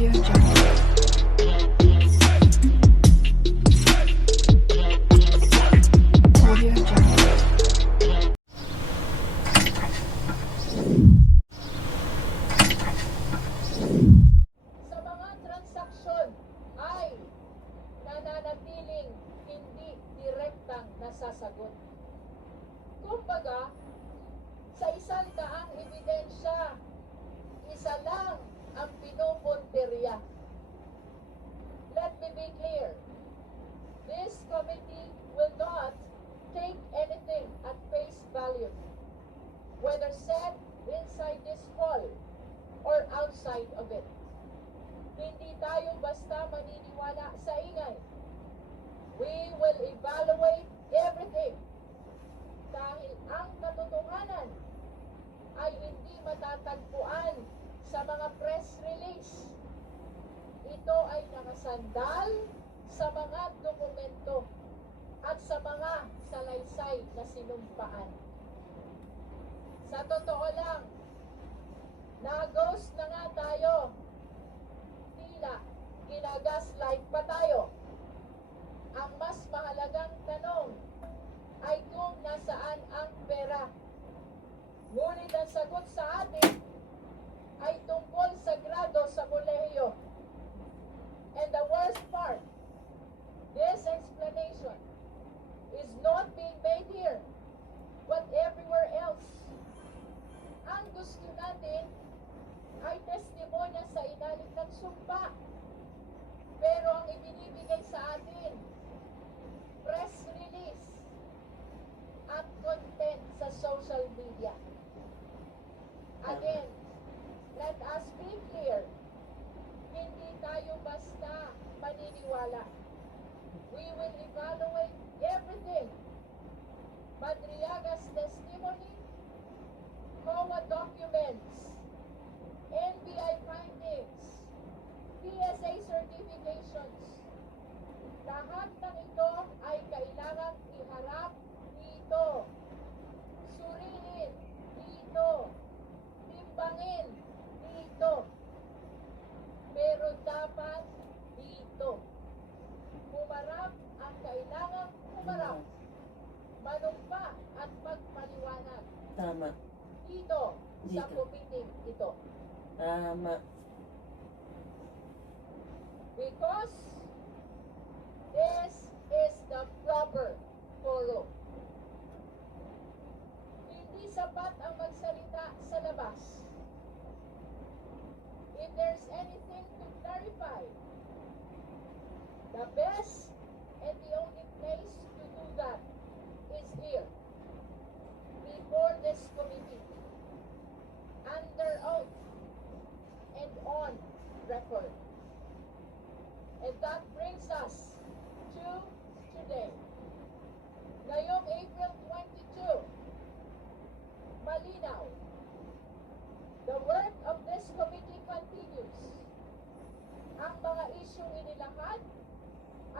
Audio Jungle. Audio Jungle. Sa mga transaksyon ay nananatiling hindi direktang nasasagot. Kumbaga, sa 100 ebidensya, isa lang ang pinupuntirya. Let me be clear. This committee will not take anything at face value, whether said inside this hall or outside of it. Hindi tayo basta maniniwala sa ingay. We will evaluate everything dahil ang katotohanan ay hindi matatagpuan sa mga press release. Ito ay nakasandal sa mga dokumento at sa mga salaysay na sinumpaan. Sa totoo lang, na-ghost na nga tayo. Tila, ginagaslight pa tayo. Ang mas mahalagang tanong ay kung nasaan ang pera. Ngunit ang sagot sa atin ay tungkol sa grado sa kolehiyo. And the worst part, this explanation is not being made here, but everywhere else. Ang gusto natin ay testimonya sa ilalim ng sumpa. Pero ang ibinibigay sa atin, press release at content sa social media. Again, let us be clear. Hindi tayo basta maniniwala. We will evaluate everything. Madriaga's testimony, COA documents, NBI findings, PSA certifications. Lahat ng ito ay kailangang iharap dito. Suriin dito. Timbangin dito. Pero dapat dito. Humarap ang kailangang humarap. Manumpa at magpaliwanag. Tama. Dito. Sa Dito. committee ito. Tama. Because this is the proper forum. Hindi sapat ang magsalita sa labas. If there's anything to clarify, the best and the only place to do that is here, before this committee, under oath and on record. And that brings us to today. Ngayong April 22, malinaw. The work of this committee continues. Ang mga isyong inilakad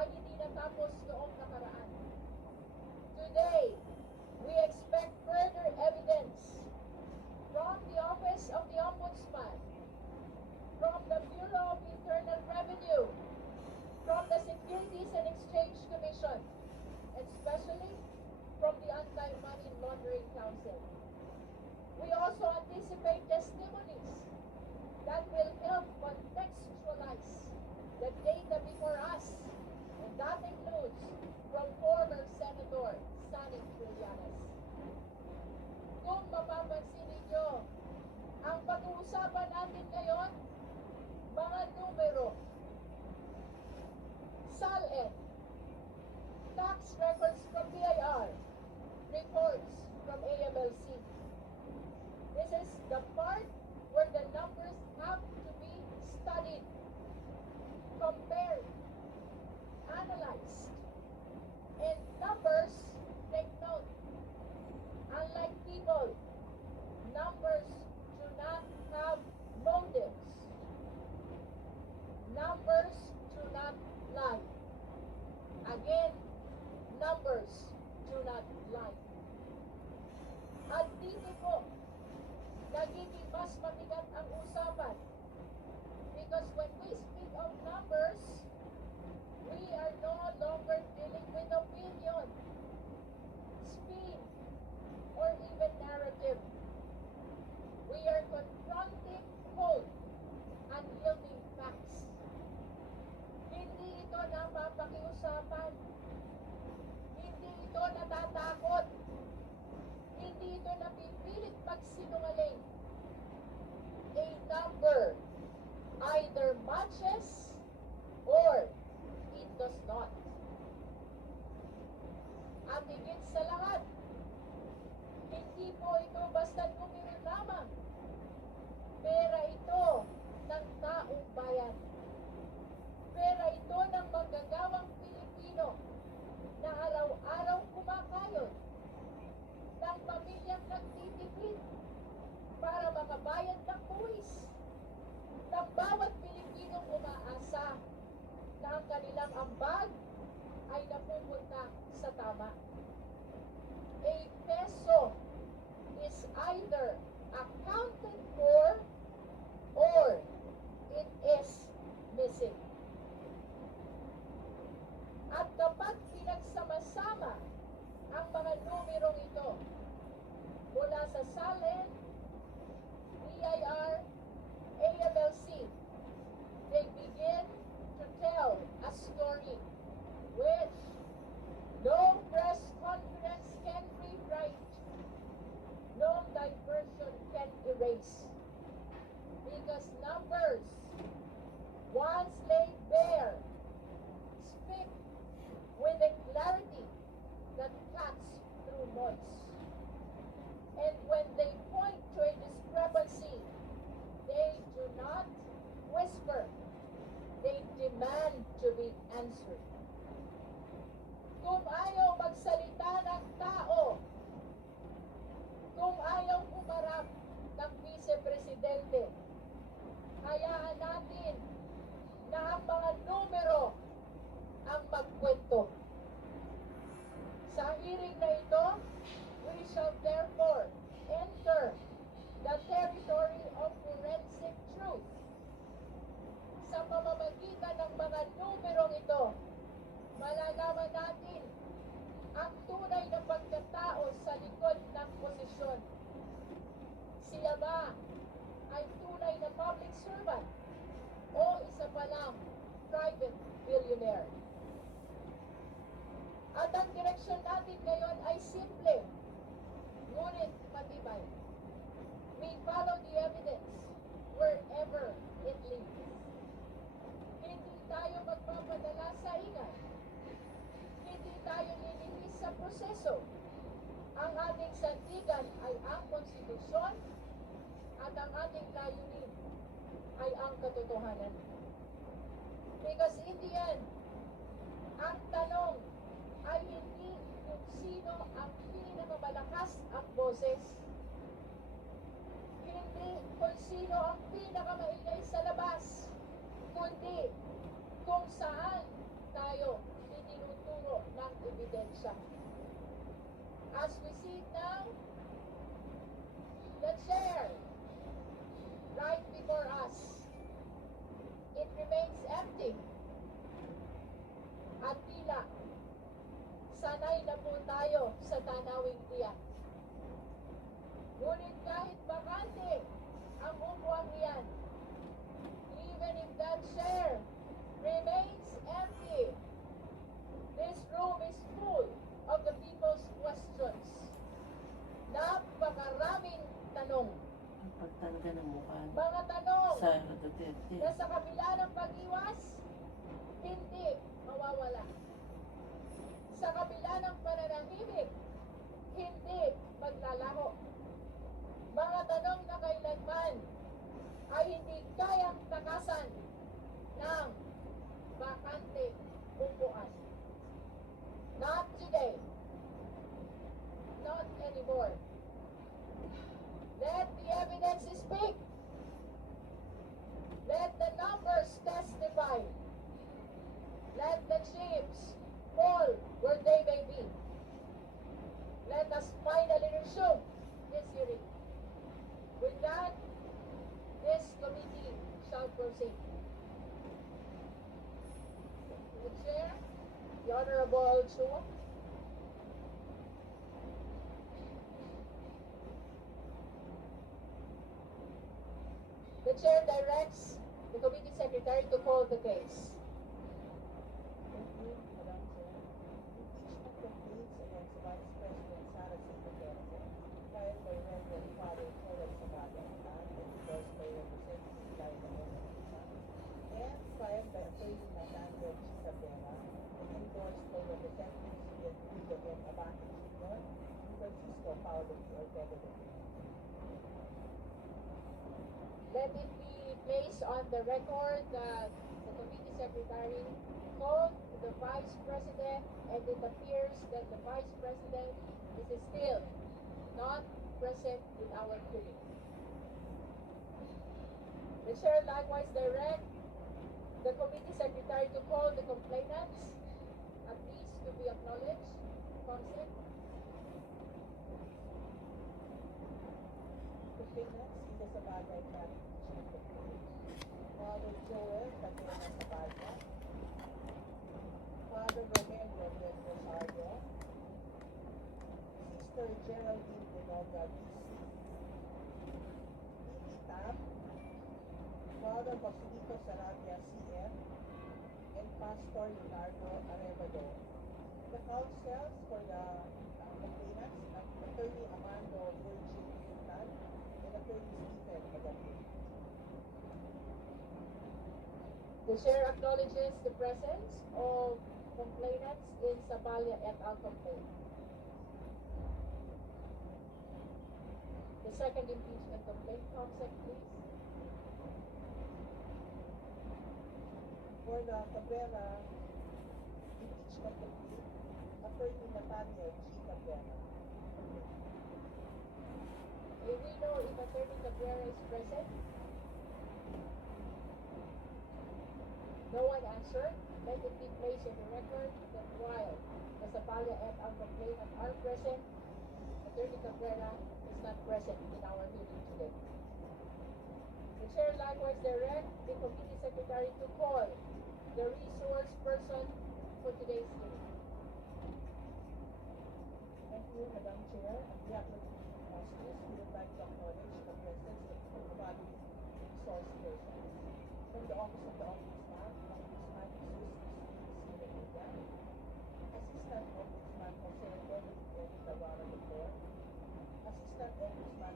ay hindi natapos noong nakaraan. Today, we expect further evidence from the Office of the Ombudsman, from the Bureau of Internal Revenue, from the Securities and Exchange Commission, and especially from the Anti-Money Laundering Council. We also anticipate testimonies that will help contextualize the data before us, and that includes from former Senator Sonny Trillanes. Kung mapapansin ninyo, ang pag-uusapan natin ngayon, mga numero, SALN, tax records from BIR, reports from AMLC. This is the part where the numbers have to be studied, compared, analyzed. And numbers, take note, unlike people, numbers do not have motives. Numbers do not lie. Again, numbers do not lie. At dito po, nagiging mas mabigat ang usapan Because when we speak of numbers, we are no longer dealing with opinion, spin, or even narrative. We are confronting cold, unyielding facts. Hindi ito napapakiusapan. Hindi ito natatakot. Hindi ito napipilit magsinungaling. A number either matches or it does not. At higit sa lahat, hindi po ito basta numero lamang. Pera ito ng taong bayan. Pera ito ng manggagawang Pilipino na araw-araw kumakayod, ng pamilyang nagtitipid para makabayad ng buwis, ng bawat Pilipinong umaasa na ang kanilang ambag ay napupunta sa tama. A peso is either accounted for or it is missing. At kapag pinagsama-sama ang mga numerong ito mula sa SALN, BIR, AMLC, they begin to tell a story which no press conference can rewrite, no diversion can erase. Because numbers, once laid bare, speak with a clarity that cuts through noise. And when they point to a discrepancy, they do not whisper. They demand to be answered. Kung ayaw magsalita ng tao, kung ayaw humarap ng vice-presidente, hayaan natin na ang mga numero ang magkwento. Sa hearing na ito, we shall therefore enter the territory of forensic truth. Sa pamamagitan ng mga numerong ito, malalaman natin ang tunay na pagkatao sa likod ng posisyon. Sila ba ay tunay na public servant o isa pa lang private billionaire? At ang direksyon natin ngayon ay simple, ngunit matibay. We follow the evidence wherever it leads. Hindi tayo magpapadala sa ingay. Hindi tayo lilinis sa proseso. Ang ating sandigan ay ang konstitusyon at ang ating layunin ay ang katotohanan. Because in the end, ang tanong ay hindi kung sino ang pinakamalakas ang boses. Hindi kung sino ang pinakamaingay sa labas, kundi kung saan tayo itinuturo ng ebidensya. As we see it now, the chair right before us, it remains empty. At tila, sanay na po tayo sa tanawing tiyak. Ngunit kahit bakante ang upuan iyan, even if that chair remains empty, this room is full of the people's questions. Napakaraming tanong. Ang pagtangga ng mukha Mga tanong sa Duterte. na sa kabila ng pag-iwas, hindi mawawala. Sa kabila ng pananahimik, hindi maglalaho. Mga tanong na kailanman ay hindi kayang takasan ng bakante upuan. Not today. Not anymore. Let the evidence speak. Let the numbers testify. Let the chips fall where they may be. Let us finally resume this hearing. With that, this committee shall proceed. Honorable Chua. The chair directs the committee secretary to call the case. Thank you, Madam Chair. Impeachment complaints against Vice President Sara Duterte, filed by Reverend Father Joel Sabado and endorsed by Representative Laila Evangelista, and filed by Attorney Nathaniel G. Cabrera and endorsed by Representatives Rodrigo M. Abate Jr. and Francisco Paulo P. Ortega III. Let it be placed on the record that the committee secretary called the vice president, and it appears that the vice president is still not present in our hearing. The chair likewise direct the committee secretary to call the complainants, at least to be acknowledged. Consent. Complainants, Ida Sabada and Cathy Chief Complaint, Father Joel Cabrera Sabada, Father Rogelio del Rosario, Sister Geraldine Denoga DC, Lily Tam, Father Basilito Sarabia CF, and Pastor Leonardo Arevalo. The counsels for the complainants, Attorney Amando Virgin Quintal and Attorney Stephen Magapin. The chair acknowledges the presence of complainants in Sabalia et al. Complaint. The second impeachment complaint, consent please. For the Cabrera impeachment complaint, Attorney Nathaniel G. Cabrera. May we know if Attorney Cabrera is present? No one answered. Let it be placed in the record that while the Sabalia et al. Complainant are present, Attorney Cabrera is not present in our meeting today. The chair likewise directs the committee secretary to call the resource person for today's hearing. Thank you, Madam Chair. On behalf of the Trustees, we would like to acknowledge the presence of the following resource persons. From the Office of the Ombudsman, Ombudsman Jesus Cristina Silva, Assistant Ombudsman Jose Dominic N. Navarro IV, Assistant Ombudsman